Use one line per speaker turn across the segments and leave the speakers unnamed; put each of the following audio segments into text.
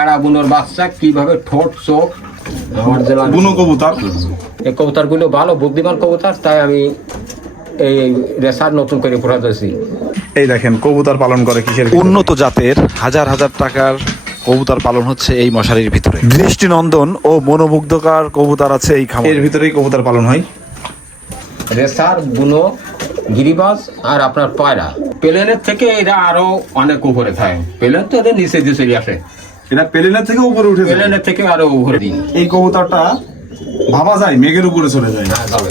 এড়া বুনোর বাচ্চা কীভাবে ঠোঁট চোখ?
বুনো কবুতর?
এই কবুতরগুলো ভালো বুদ্ধিমান কবুতর তাই আমি এই রেসার নতুন করে পড়া দিয়েছি।
এই দেখেন কবুতর পালন করে কিসের
উন্নত জাতের হাজার হাজার টাকার কবুতর পালন হচ্ছে এই মশারির ভিতরে। দৃষ্টিনন্দন ও মনোমুগ্ধকর কবুতর আছে এই খামার।
এর ভিতরেই কবুতর পালন হয়।
রেসার বুনো গিরিবাস আর আপনার পায়রা। প্লেনের থেকে এরা আরও অনেক উপরে থাকে। প্লেন তো এদের নিচে দিয়ে চলে আসে।
এটা প্লেনের থেকে উপরে উঠে যায়।
প্লেনের থেকে আরও উপরে দিন।
এই কবুতরটা ভাবা যায় মেঘের উপরে চলে যায়।
হ্যাঁ, যাবে।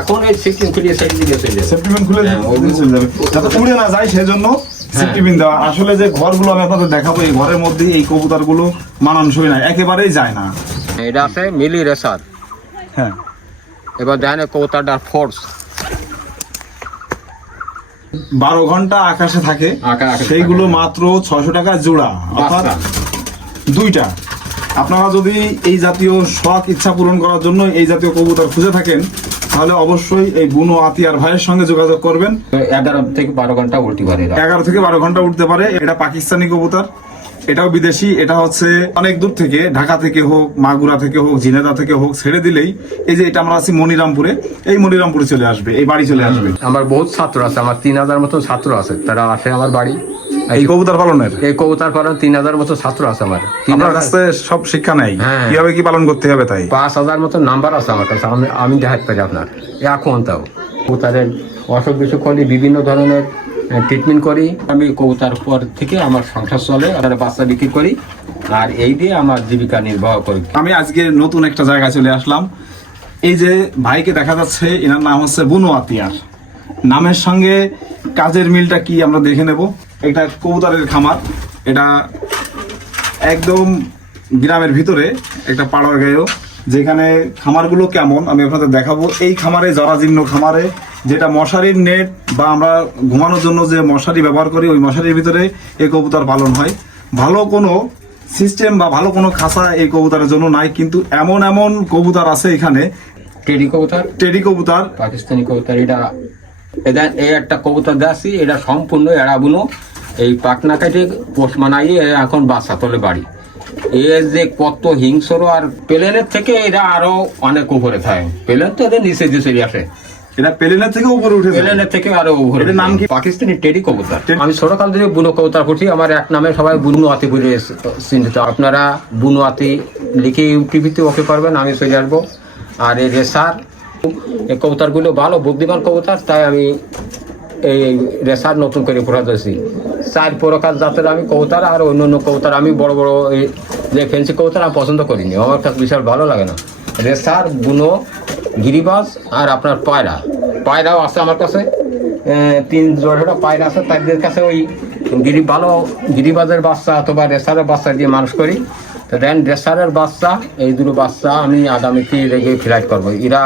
এখন এই সিকিম খুলিয়ে সাইড দিকে চলে যাবে।
সেফটিপিন খুলে
হ্যাঁ,
চলে যাবে। যাতে উড়ে না যায় সেজন্য সেফটিপিন দেওয়া। আসলে যে ঘরগুলো আমি আপনাদের দেখাবো এই ঘরের মধ্যে এই কবুতরগুলো মানানসই না একেবারেই যায় না।
এটা আছে মিলি রেসার
হ্যাঁ।
এবার দেখেন কৌতাটার ফোর্স
বারো ঘণ্টা আকাশে থাকে। সেইগুলো মাত্র ছয়শো টাকা জোড়া। অর্থাৎ দুইটা। আপনারা যদি এই জাতীয় শখ ইচ্ছা পূরণ করার জন্য এই জাতীয় কবুতর খুঁজে থাকেন তাহলে অবশ্যই এই বুনো আতিয়ার ভাইয়ের সঙ্গে যোগাযোগ করবেন।
এগারো থেকে বারো ঘণ্টা উঠতে পারে
এগারো থেকে বারো ঘণ্টা উঠতে পারে। এটা পাকিস্তানি কবুতর। এটাও বিদেশি এটা হচ্ছে অনেক দূর থেকে ঢাকা থেকে হোক মাগুরা থেকে হোক জিনেদা থেকে হোক ছেড়ে দিলেই এই যে এটা আমরা আছি মনিরামপুরে এই মনিরামপুরে চলে আসবে এই বাড়ি চলে আসবে।
আমার বহুত ছাত্র আছে আমার তিন হাজার মতো ছাত্র আছে তারা আসে আমার বাড়ি।
এই কবুতর পালনের?
এই কবুতার পালন তিন হাজার মতো ছাত্র আছে আমার।
আপনার কাছ সব শিক্ষা নেই?
হ্যাঁ।
কীভাবে কি পালন করতে হবে তাই?
পাঁচ হাজার মতো নাম্বার আছে আমার কাছে আমি আমি দেখাতে পারি আপনার। এখন তাও। কবুতারের অসুখ বিসুখ হলে বিভিন্ন ধরনের ট্রিটমেন্ট করি। আমি কবুতার পর থেকে আমার সংসার চলে আর বাচ্চা বিক্রি করি। আর এই দিয়ে আমার জীবিকা নির্বাহ করি।
আমি আজকে নতুন একটা জায়গায় চলে আসলাম। এই যে ভাইকে দেখা যাচ্ছে, এনার নাম হচ্ছে বুনো আতিয়ার। নামের সঙ্গে কাজের মিলটা কি আমরা দেখে নেব। এটা কবুতরের খামার। এটা একদম গ্রামের ভিতরে, একটা পাড়ার গায়েও। যেখানে খামারগুলো কেমন, আমি আপনাদের দেখাবো। এই খামারে, জরাজীর্ণ খামারে যেটা মশারির নেট বা আমরা ঘুমানোর জন্য যে মশারি ব্যবহার করি ওই মশারির ভিতরে এই কবুতর পালন হয়। ভালো কোনো সিস্টেম বা ভালো কোনো খাঁচা এই কবুতরের জন্য নাই কিন্তু এমন এমন কবুতর আছে এখানে।
টেডি কবুতর?
টেডি কবুতর।
পাকিস্তানি কবুতর এটা এই একটা কবুতর দেখাচ্ছি এটা সম্পূর্ণ এড়াবুনো এই পাকনা কেটে পোষ মানাইয়ে এখন বাচ্চা তোলে বাড়ি। এর যে কত হিংস্র আর প্লেনের থেকে এরা আরও অনেক উপরে থাকে। প্লেন তো এদের নিচে চলে আসে।
এটা প্লেনের থেকে উপরে উঠে
প্লেনের থেকে আরও উপরে
এটার নাম কি?
পাকিস্তানি টেডি কবুতর। আমি ছোটকাল থেকে বুনো কবুতর ফুটি আমার এক নামে সবাই বুনো আতি বলে চিহ্নিত আপনারা বুনো আতি লিখে ইউটিভিতে ওকে করবেন আমি চলে আসব। আর এই রেসার এই কবুতরগুলো ভালো বুদ্ধিমান কবুতর তাই আমি এই রেসার নতুন করে পড়া দিয়েছি। চার প্রকার জাতের আমি কবুতর আর অন্য অন্য কবুতর আমি বড় বড় এই যে ফেন্সি কবুতর আমি পছন্দ করিনি। আমার কাছে বিশাল ভালো লাগে না। রেসার বুনো গিরিবাস আর আপনার পায়রা। পায়রাও আছে আমার কাছে। তিন জোড়া পায়রা আছে। তাদের কাছে ওই গিরি ভালো গিরিবাজের বাচ্চা অথবা রেসারের বাচ্চা দিয়ে মানুষ করি। তো দেন রেসারের বাচ্চা, এই দুটো বাচ্চা আমি আগামীতে রেগে ফ্লাইট করব। এরা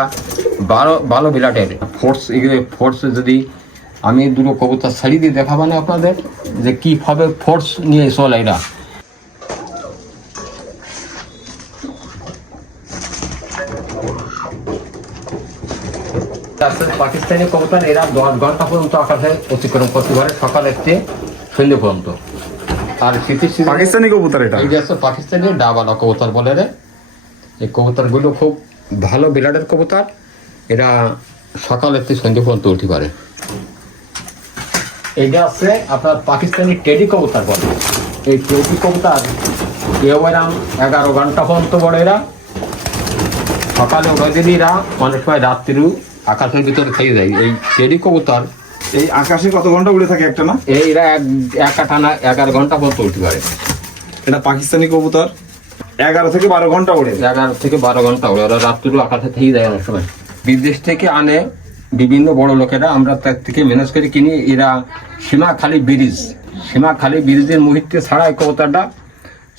ভালো ভালো বিলাটের। ফোর্স ফোর্স যদি আমি দুটো কবুতর ছাড়ি দিয়ে দেখাবো না আপনাদের, যে কীভাবে ফোর্স নিয়ে চলে এরা তারপরে পাকিস্তানি কবুতর এরা দশ ঘণ্টা পর্যন্ত আকাশে অতিক্রম করতে পারে সকাল একটি সন্ধ্যে পর্যন্ত। আর শীতের সিজনে
পাকিস্তানি কবুতর এটা?
এই আছে পাকিস্তানি ডাবালা কবুতর বলে রে। এই কবুতরগুলো খুব ভালো বিলাডের কবুতর। এরা সকাল একটি সন্ধ্যে পর্যন্ত উঠতে পারে। এইটা আছে আপনার পাকিস্তানি টেডি কবুতর বলে। এই টেডি কবুতর এরকম এগারো ঘণ্টা পর্যন্ত বড় এরা। সকালে উঠে দিলে এরা অনেক সময় রাত্রিও আকাশের ভিতরে থেকে যায়। এই টেডি কবুতর
এই আকাশে কত ঘণ্টা উড়ে থাকে একটা না?
এইরা এক একা টানা এগারো ঘণ্টা পর্যন্ত উঠতে পারে।
এটা পাকিস্তানি কবুতর? এগারো থেকে বারো ঘণ্টা উড়ে।
এগারো থেকে বারো ঘণ্টা ওরা ওরা রাত্রিও আকাশে থেকেই যায় অনেক সময়। বিদেশ থেকে আনে বিভিন্ন বড় লোকেরা। আমরা তার থেকে ম্যানেজ করে কিনি। এরা সীমাখালি ব্রিজ। সীমাখালি ব্রিজের মুহূর্তে ছাড়া এই কবতাটা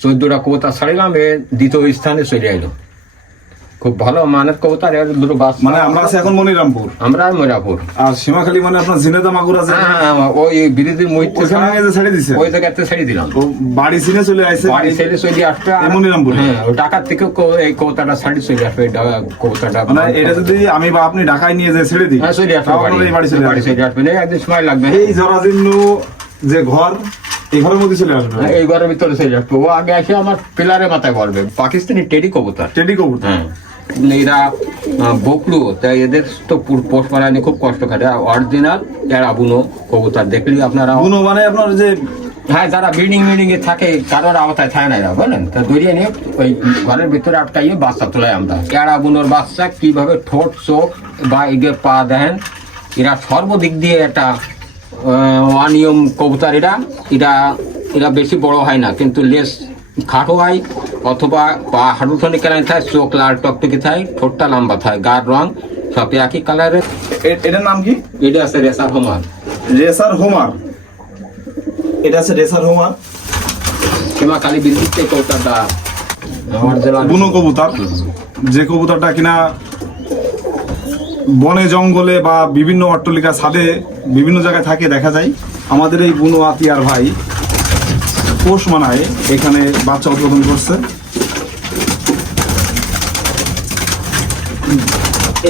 চোদ্দটা কবতা ছাড়িলাম। এ দ্বিতীয় স্থানে চলে এলো। খুব ভালো মানের কবতার এর দুটো বাস
মানে আমরা আছি এখন মনিরামপুর।
আমরা ময়রাপুর
আর সীমাখালী মানে আপনার জিনেদা মাগুরা যে
হ্যাঁ হ্যাঁ, হ্যাঁ, ওই মুহূর্তে
ওখানে যে ছেড়ে দিছে।
ওই জায়গাতে ছেড়ে দিলাম।
বাড়ি ছিনে চলে আসছে
বাড়ি ছেড়ে চলে আসবে আর-
এই
হ্যাঁ ওই ঢাকার থেকে এই কবতাটা ছাড়ি চলে আসবে ঢাকা- কবতাটা
মানে এটা যদি আমি বা আপনি ঢাকায় নিয়ে যে ছেড়ে দিই
হ্যাঁ চলে আসবে বাড়ি।
বাড়ি চলে
বাড়ি
আসবে।
চলে আসবে। একদিন সময় লাগবে।
এই জরাজীর্ণ যে ঘর এই ঘরের মধ্যে চলে আসবে।
এই ঘরের ভিতরে চলে যাচ্ছে ও আগে এসে আমার পিলারে মাথায় করবে পাকিস্তানি টেডি কবুতর।
টেডি কবুতর?
হ্যাঁ। এরা বকলু তাই এদের তো পোষ মারানি খুব কষ্ট খাটে। অরিজিনাল এরা বুনো কবুতর দেখলি আপনারা?
বুনো মানে আপনার যে
হ্যাঁ যারা বিল্ডিং মিল্ডিং এ থাকে কারোর আওতায় থাকে না এরা বুঝলেন তা দরিয়ে নিয়ে ওই ঘরের ভিতরে আটকাইয়ে বাচ্চা তোলাই আমরা এরা বুনোর বাচ্চা কীভাবে ঠোঁট চোখ বা এগে পা দেন এরা সর্বদিক দিয়ে একটা অনিয়ম কবুতর এরা। এরা এরা বেশি বড় হয় না কিন্তু লেস খাটো হয় অথবা পা হাঁটুটনি কেন থাকে চোখ লাল টকটকি থাকে ঠোঁটটা লম্বা থাকে গার রং সব একই কালারের
এ- এটার নাম কি?
এটা আছে রেসার হোমার।
Racer Homer. এটা আছে রেসার হোমার।
সীমা কালী বিদ্যুৎ কবুতরটা অরিজিনাল
বুনো কবুতর যে কবুতরটা কিনা বনে জঙ্গলে বা বিভিন্ন অট্টলিকা ছাদে বিভিন্ন জায়গায় থাকে দেখা যায়। আমাদের এই বুনো আতিয়ার ভাই পোষ মানায় এখানে বাচ্চা উৎপাদন করছে।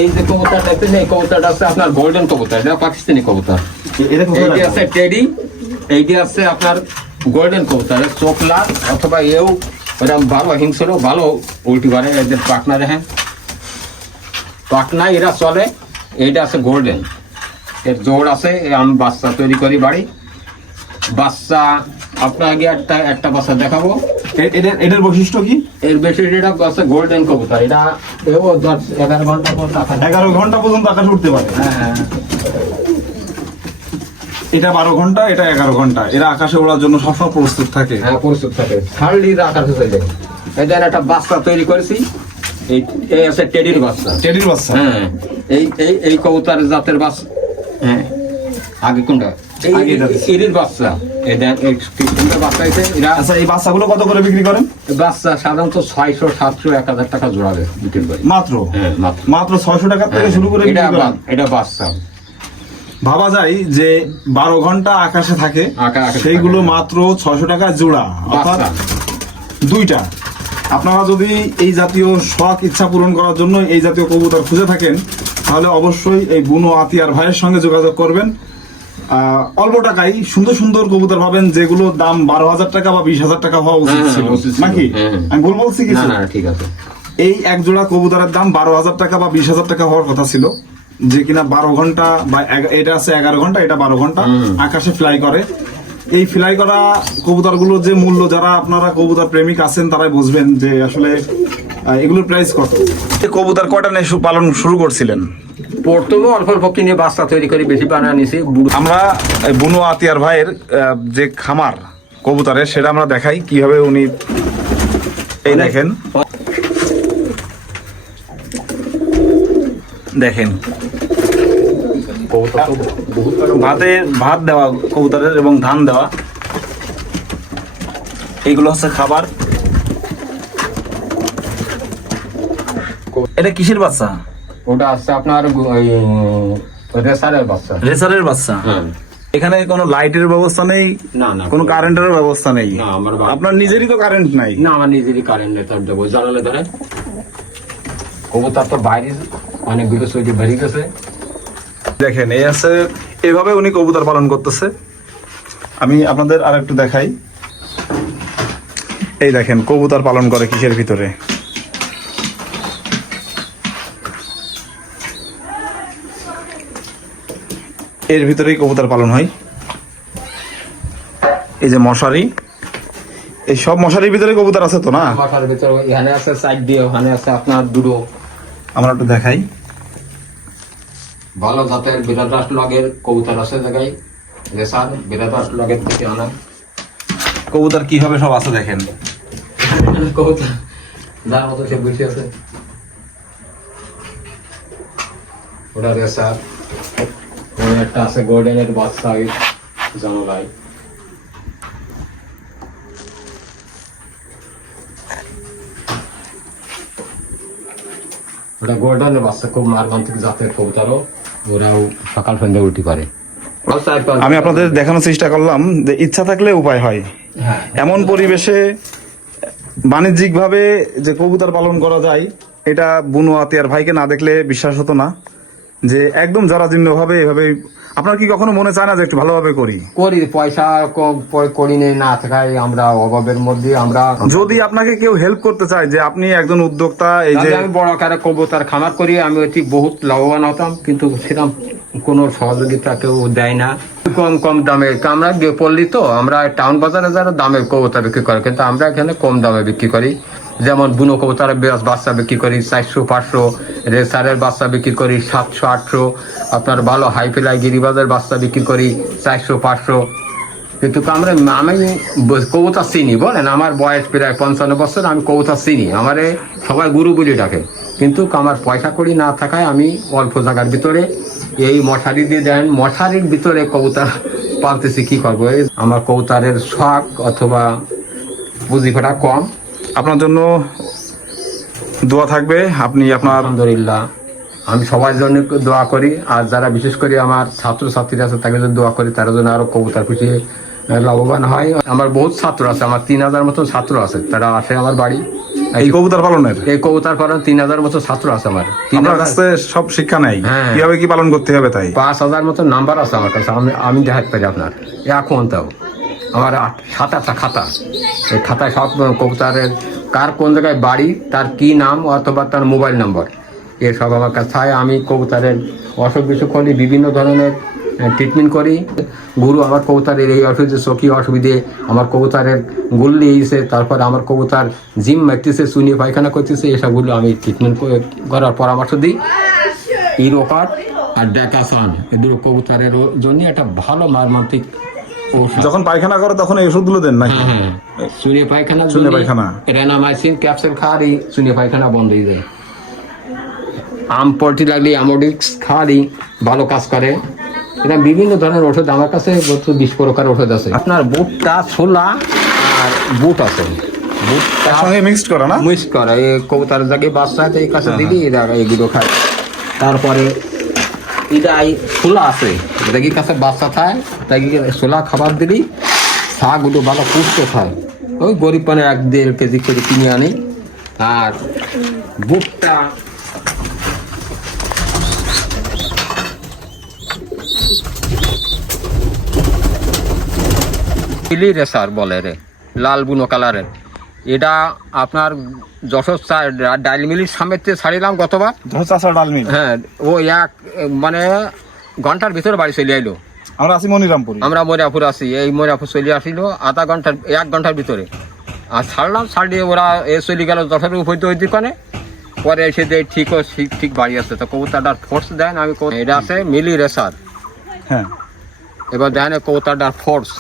এই যে কবুতর দেখতেছেন এই কবুতরটা আছে আপনার গোল্ডেন কবুতর এটা পাকিস্তানি কবুতর। এইটি আছে টেডি এইটি আছে আপনার গোল্ডেন কবুতর চোখ লাল অথবা এও এরকম ভালো হিংস্র ভালো উল্টি করে এদের পাটনা দেখেন। পাটনা এরা চলে এইটা আছে গোল্ডেন এর জোড় আছে আমি বাচ্চা তৈরি করি বাড়ি। বাচ্চা আপনাকে একটা একটা বাচ্চা দেখাবো।
এ- এটার এটার বৈশিষ্ট্য কি?
এর বেশি এটা আছে গোল্ডেন কবুতর। এটা এও দশ এগারো ঘণ্টা পর টাকা
এগারো ঘণ্টা পর্যন্ত আকাশ উঠতে পারে।
হ্যাঁ হ্যাঁ।
এটা বারো ঘণ্টা এটা এগারো ঘণ্টা। এরা আকাশে ওড়ার জন্য সবসময় প্রস্তুত থাকে।
হ্যাঁ প্রস্তুত থাকে। হার্ডলি আকাশে চলে যায়। এদের একটা বাচ্চা তৈরি করেছি। এই এই আছে টেডির বাচ্চা।
টেডির বাচ্চা?
হ্যাঁ এই এই এই কবুতর জাতের বাচ্চা। হ্যাঁ। আগে কোনটা?
আগে
এরির বাচ্চা।
আচ্ছা এই বাচ্চাগুলো কত করে বিক্রি করেন?
বাচ্চা সাধারণত ছয়শো সাতশো এক হাজার টাকা জোড়াবে বিক্রি করে।
মাত্র?
হ্যাঁ মাত্র।
মাত্র ছয়শো টাকা থেকে শুরু করে
এটা বাচ্চা
ভাবা যায় যে বারো ঘণ্টা আকাশে থাকে সেইগুলো মাত্র ছয়শো টাকা জোড়া। অর্থাৎ দুইটা। আপনারা যদি এই জাতীয় শখ ইচ্ছা পূরণ করার জন্য এই জাতীয় কবুতর খুঁজে থাকেন তাহলে অবশ্যই এই বুনো আতিয়ার ভাইয়ের সঙ্গে যোগাযোগ করবেন। অল্প টাকায় সুন্দর সুন্দর কবুতর পাবেন যেগুলোর দাম বারো হাজার টাকা বা বিশ হাজার টাকা হওয়া উচিত
হ্যাঁ,
ছিল। নাকি?
হ্যাঁ, হ্যাঁ।
আমি ভুল বলছি
না
কিছু?
না ঠিক আছে।
এই এক জোড়া কবুতরের দাম বারো হাজার টাকা বা বিশ হাজার টাকা হওয়ার কথা ছিল যে কিনা বারো ঘণ্টা বা এটা আছে এগারো ঘণ্টা এটা বারো ঘণ্টা আকাশে ফ্লাই করে। এই ফ্লাই করা কবুতরগুলোর যে মূল্য যারা আপনারা কবুতর প্রেমিক আছেন তারাই বুঝবেন যে আসলে এগুলোর প্রাইস কত। কবুতর কয়টা নিয়ে পালন শুরু করছিলেন?
প্রথমে অল্প অল্প কিনে বাচ্চা তৈরি করে বেশি বানা নিছি
আমরা বুনো আতিয়ার ভাইয়ের যে খামার কবুতরের সেটা আমরা দেখাই কীভাবে উনি এই দেখেন। দেখেন। ভাতে ভাত দেওয়া কবুতরের এবং ধান দেওয়া। এইগুলো হচ্ছে খাবার। এটা কিসের বাচ্চা?
ওটা আছে আপনার ওই রেসারের বাচ্চা।
রেসারের বাচ্চা?
হ্যাঁ।
এখানে কোনো লাইটের ব্যবস্থা নেই?
না না।
কোনো কারেন্টের ব্যবস্থা নেই?
না, আমার
আপনার নিজেরই তো কারেন্ট নাই?
না আমার নিজেরই কারেন্ট নেই তার দেবো। জানালে ধরে কবুতর তো বাইরে অনেকগুলো সইজে বেরিয়ে গেছে।
দেখেন এই আছে এভাবে উনি কবুতর পালন করতেছে। আমি আপনাদের আর একটু দেখাই। এই দেখেন কবুতর পালন করে কিসের ভিতরে? এর ভিতরেই কবুতর পালন হয়। এই যে মশারি এই সব মশারির ভিতরে কবুতর আছে তো না?
মাথার ভিতরে এখানে আছে সাইড দিয়ে ওখানে আছে আপনার দুটো।
আমরা একটু দেখাই।
ভালো জাতের বিরাদাস লগের কবুতর আছে জায়গায় রেসার বিরাদাস লগের থেকে আনা
কবুতর কীভাবে সব আছে দেখেন।
কবুতর যার মতো সে বসে আছে। ওটা রেসার একটা আছে গোল্ডেনের বাচ্চা ওই জানালায় ওটা গোল্ডেনের বাচ্চা খুব মারগান্তিক জাতের কবুতরও ওরাও সকাল সন্ধ্যা উল্টি করে
আমি আপনাদের দেখানোর চেষ্টা করলাম যে ইচ্ছা থাকলে উপায় হয়।
হ্যাঁ।
এমন পরিবেশে বাণিজ্যিকভাবে যে কবুতর পালন করা যায় এটা বুনো আতিয়ার ভাইকে না দেখলে বিশ্বাস হতো না। যে একদম জরাজীর্ণভাবে এভাবে আপনার কি কখনো মনে চায় না যে একটু ভালোভাবে করি?
করি পয়সা কম করি নে না থাকায় আমরা অভাবের মধ্যে আমরা
যদি আপনাকে কেউ হেল্প করতে চায় যে আপনি একজন উদ্যোক্তা এই যে
আমি বড় আকারে কবুতর খামার করি আমি ঠিক বহুত লাভবান হতাম কিন্তু সেরকম কোনো সহযোগিতা কেউ দেয় না। কম কম দামে আমরা পড়লি তো আমরা টাউন বাজারে যারা দামে কবুতর বিক্রি করে কিন্তু আমরা এখানে কম দামে বিক্রি করি। যেমন বুনো কবুতরের বাচ্চা বিক্রি করি, চারশো, পাঁচশো রেসারের বাচ্চা বিক্রি করি, সাতশো, আটশো, আপনার ভালো হাই ফেলাই গিরিবাজের বাচ্চা বিক্রি করি, চারশো, পাঁচশো। কিন্তু আমরা, আমি কবুতর চিনি, বলেন, আমার বয়স প্রায় পঞ্চান্ন বছর, আমি কবুতর চিনি, আমারে সবাই গুরু বলে ডাকে। কিন্তু আমার পয়সা কড়ি না থাকায় আমি অল্প জায়গার ভিতরে এই মশারি দিয়ে দেন, মশারির ভিতরে কবুতর পালতেছি, কী করব? আমার কবুতরের শখ অথবা পুঁজি কম।
আপনার জন্য দোয়া থাকবে। আপনি আপনার
আলহামদুলিল্লাহ। আমি সবার জন্য দোয়া করি। আর যারা বিশেষ করে আমার ছাত্রছাত্রীরা আছে তাদের জন্য দোয়া করি তারা যেন আরও কবুতর খুশি লাভবান হয়। আমার বহুত ছাত্র আছে আমার তিন হাজার মতো ছাত্র আছে। তারা আসে আমার বাড়ি।
এই কবুতর পালনের?
এই কবুতর পালন তিন হাজার মতো ছাত্র আছে আমার। তিন
আপনার
হাজার
কাছে সব শিক্ষা নেই।
হ্যাঁ।
কীভাবে কি পালন করতে হবে তাই?
পাঁচ হাজার মতো নাম্বার আছে আমার কাছে। আমি আমি দেখাতে পারি আপনার। এখন তাও। আমার সাত আটটা খাতা। এই খাতায় সব কবুতরের কার কোন জায়গায় বাড়ি, তার কি নাম অথবা তার মোবাইল নম্বর। এসব আমার কাছে। আমি কবুতরের অসুখ বিসুখ হলে বিভিন্ন ধরনের ট্রিটমেন্ট করি। গুরু আমার কবুতরের এই অসুবিধে চোখি অসুবিধে, আমার কবুতরের গুল্লি এইছে তারপর আমার কবুতর জিম মারতেছে, চুনি পায়খানা করতেছে, এসবগুলো আমি ট্রিটমেন্ট করার পরামর্শ দিই। ইরোকাট আর ডেকাসান দুটো কবুতরের জন্য একটা ভালো মারমান্তিক
যখন পায়খানা করে তখন এই ওষুধগুলো দেন নাকি?
হ্যাঁ হ্যাঁ। শূন্য পায়খানা
শূন্য পায়খানা।
রেনামাইসিন ক্যাপসুল খাওয়ারই শূন্য পায়খানা বন্ধ হয়ে যায়। আম পল্টি লাগলে আমোডিক্স খাওয়ারই ভালো কাজ করে। এটা বিভিন্ন ধরনের ওষুধ আমার কাছে বিশ প্রকার ওষুধ আছে। আপনার বুটটা ছোলা আর বুট আছে। বুটটা
তার সঙ্গে মিক্সড করা না?
মিক্স করা। এই কবুতার জাগে বাচ্চা আছে এই কাছে দিলি এরা এগুলো খায়। তারপরে এটা ছোলা আছে। দেখি কাছে বাচ্চা খায় তাই ছোলা খাবার দিলি শাকগুলো ভালো পুষ্ট খায় ওই গরিব মানে এক দেড় কেজি করে কিনে আনি। আর বুটটা চিলি রেসার বলে রে লাল বুনো কালারের। এটা আপনার যশোর ডাইল মিলির সামনে ছাড়িলাম গতবার।
ডাল মিল।
হ্যাঁ ও এক মানে ঘণ্টার ভিতরে বাড়ি চলে আইলো।
আমরা আছি মনিরামপুর।
আমরা মরিয়াপুর আসি এই মরিয়াপুর চলে আসিল আধা ঘণ্টার এক ঘণ্টার ভিতরে। আর ছাড়লাম ছাড়িয়ে ওরা এ চলে গেল যশোরের উপর ওই দোকানে পরে এসে দেয় ঠিক ঠিক ঠিক বাড়ি আসছে তো কবুতরটার ফোর্স দেন আমি এটা আছে মিলি রেসার।
হ্যাঁ।
এবার দেখেন কবুতরটার ফোর্স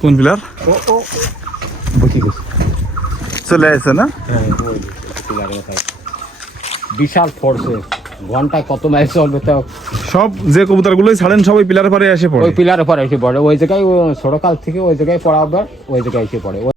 কোন বিলার?
ও ও বুঝি গেছি
চলে আসছে না?
হ্যাঁ। বিশাল ফোর্সে ঘন্টায় কত মাইল চলবে তো
সব যে কবুতরগুলোই ছাড়েন সবাই পিলার পরে এসে পড়ে।
ওই পিলারের পরে এসে পড়ে। ওই জায়গায় ছোটকাল থেকে ওই জায়গায় পড়া ওই জায়গায় এসে পড়ে।